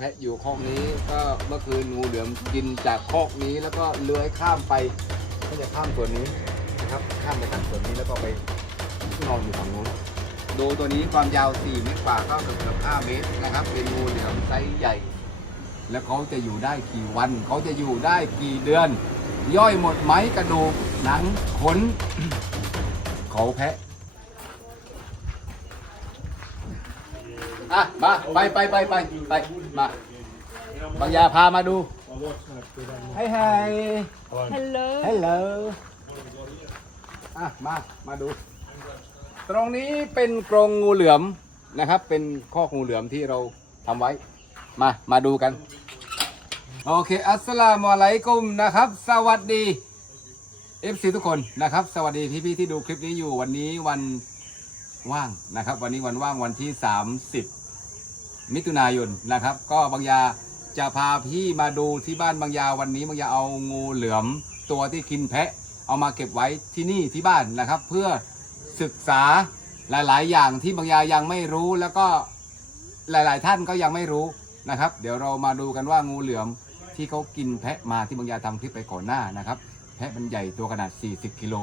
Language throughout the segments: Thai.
แพะอยู่คอกนี้ก็เมื่อคืนงูเหลือมกินจากคอกนี้แล้วก็เลื้อยข้ามไปก็จะข้ามส่วนนี้นะครับข้ามไปทางส่วนนี้แล้วก็ไปนอนอยู่ฝั่งนู้นดูตัวนี้ความยาว 4 เมตรกว่าก็เกือบเกือบ5เมตรนะครับ เป็นงูเหลือมไซส์ใหญ่ แล้วเขาจะอยู่ได้กี่วันเขาจะอยู่ได้กี่เดือน ย่อยหมดไหมกระดูกหนังขนเขาแพะ อะมาไปไปไปไปไปมาบางยาพามาดูให้ให้ Hello. ฮัลโหลอะมามาดู ตรงนี้เป็นกรงงูเหลือมนะครับ เป็นข้อกงูเหลือมที่เราทำไว้ มามาดูกัน โอเค อัสสลามุอะลัยกุมนะครับ สวัสดี FC ทุกคนนะครับ สวัสดีพี่ๆที่ดูคลิปนี้อยู่วันนี้วันว่างนะครับ วันนี้วันว่างวันที่ 30 มิถุนายนนะครับ ก็บางยาจะพาพี่มาดูที่บ้านบางยาวันนี้บางยาเอางูเหลือมตัวที่กินแพะ เอามาเก็บไว้ที่นี่ที่บ้านนะครับ เพื่อศึกษาหลาย ๆ อย่างที่บางยายังไม่รู้แล้วก็หลาย ๆ ท่านก็ยังไม่รู้นะครับ เดี๋ยวเรามาดูกันว่างูเหลือมที่เขากินแพะมาที่บางยาทำคลิปไปก่อนหน้านะครับ แพะมันใหญ่ตัวขนาด 40 กิโล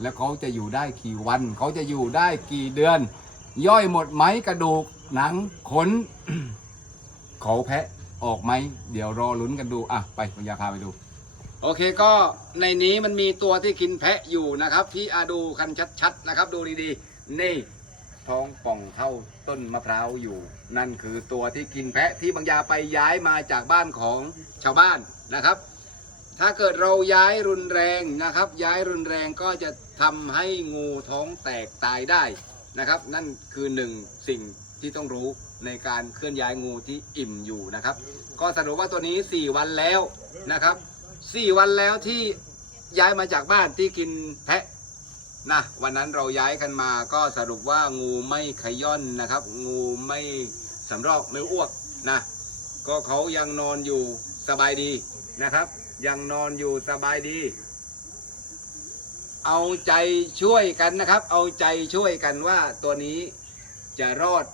แล้วเขาจะอยู่ได้กี่วันเขาจะอยู่ได้กี่เดือน ย่อยหมดไหมกระดูก หนังขน เขาแพะออกไหม เดี๋ยวรอลุ้นกันดู อะ ไปปัญญาพาไปดู โอเคก็ในนี้มันมีตัวที่กินแพะอยู่นะครับ พี่อาดูคันชัดๆนะครับ ดูดีๆ นี่ท้องป่องเท่าต้นมะพร้าวอยู่ นั่นคือตัวที่กินแพะที่บางยาไปย้ายมาจากบ้านของชาวบ้านนะครับ ถ้าเกิดเราย้ายรุนแรงนะครับ ย้ายรุนแรงก็จะทำให้งูท้องแตกตายได้ นะครับ นั่นคือหนึ่งสิ่งที่ต้องรู้ในการเคลื่อนย้ายงูที่อิ่มอยู่นะครับ ก็สรุปว่าตัวนี้ 4 วันแล้วนะครับ 4 วันแล้วที่ย้ายมาจากบ้านที่กินแพะนะวันนั้นเราย้ายกันมาก็สรุปว่างูไม่ขย่อนนะครับ งูไม่สำรอกไม่อ้วกนะก็เขายังนอนอยู่สบายดีนะครับ ยังนอนอยู่สบายดี เอาใจช่วยกันนะครับ เอาใจช่วยกันว่าตัวนี้จะรอด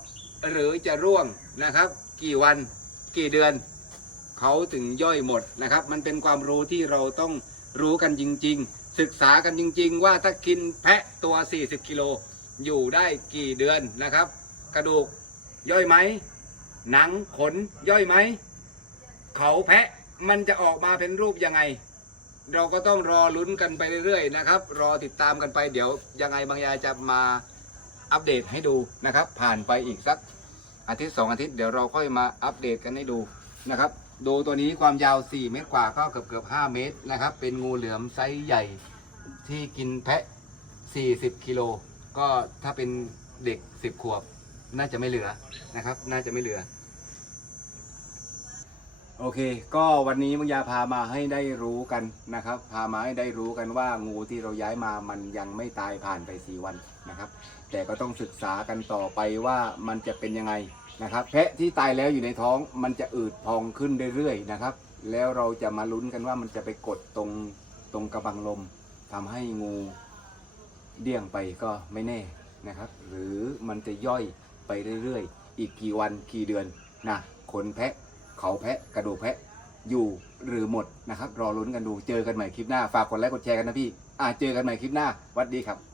หรือจะร่วงนะครับ กี่วันกี่เดือน เขาถึงย่อยหมดนะครับ มันเป็นความรู้ที่เราต้องรู้กันจริง ๆ ศึกษากันจริง ๆ ว่าถ้ากินแพะตัว 40 กิโลอยู่ได้กี่เดือนนะครับ กระดูกย่อยไหมหนังขนย่อยไหมเขาแพะมันจะออกมาเป็นรูปยังไง เราก็ต้องรอลุ้นกันไปเรื่อยๆนะครับ รอติดตามกันไปเดี๋ยวยังไงบางยาจะมาอัปเดตให้ดูนะครับ ผ่านไปอีกสักอาทิตย์สองอาทิตย์เดี๋ยวเราค่อยมาอัปเดตกันให้ดูนะครับดูตัวนี้ความยาว 4 เมตรกว่าก็เกือบเกือบ5เมตรนะครับ เป็นงูเหลือมไซส์ใหญ่ที่กินแพะ 40กิโลก็ถ้าเป็นเด็ก 10 ขวบ น่าจะไม่เหลือนะครับ น่าจะไม่เหลือ โอเค ก็วันนี้มังยาพามาให้ได้รู้กันนะครับ พามาให้ได้รู้กันว่างูที่เราย้ายมามันยังไม่ตายผ่านไป 4 วันนะครับ แต่ก็ต้องศึกษากันต่อไปว่ามันจะเป็นยังไงนะครับ แพะที่ตายแล้วอยู่ในท้องมันจะอืดพองขึ้นเรื่อยๆนะครับ แล้วเราจะมาลุ้นกันว่ามันจะไปกดตรงตรงกระบังลมทำให้งูเดี่ยงไปก็ไม่แน่นะครับ หรือมันจะย่อยไปเรื่อยๆ อีกกี่วันกี่เดือนนะขนแพะ เขาแพะกระดูกแพะอยู่หรือหมดนะครับ รอลุ้นกันดูเจอกันใหม่คลิปหน้า ฝากกดไลค์กดแชร์กันนะพี่อ่าเจอกันใหม่คลิปหน้าวัดดีครับ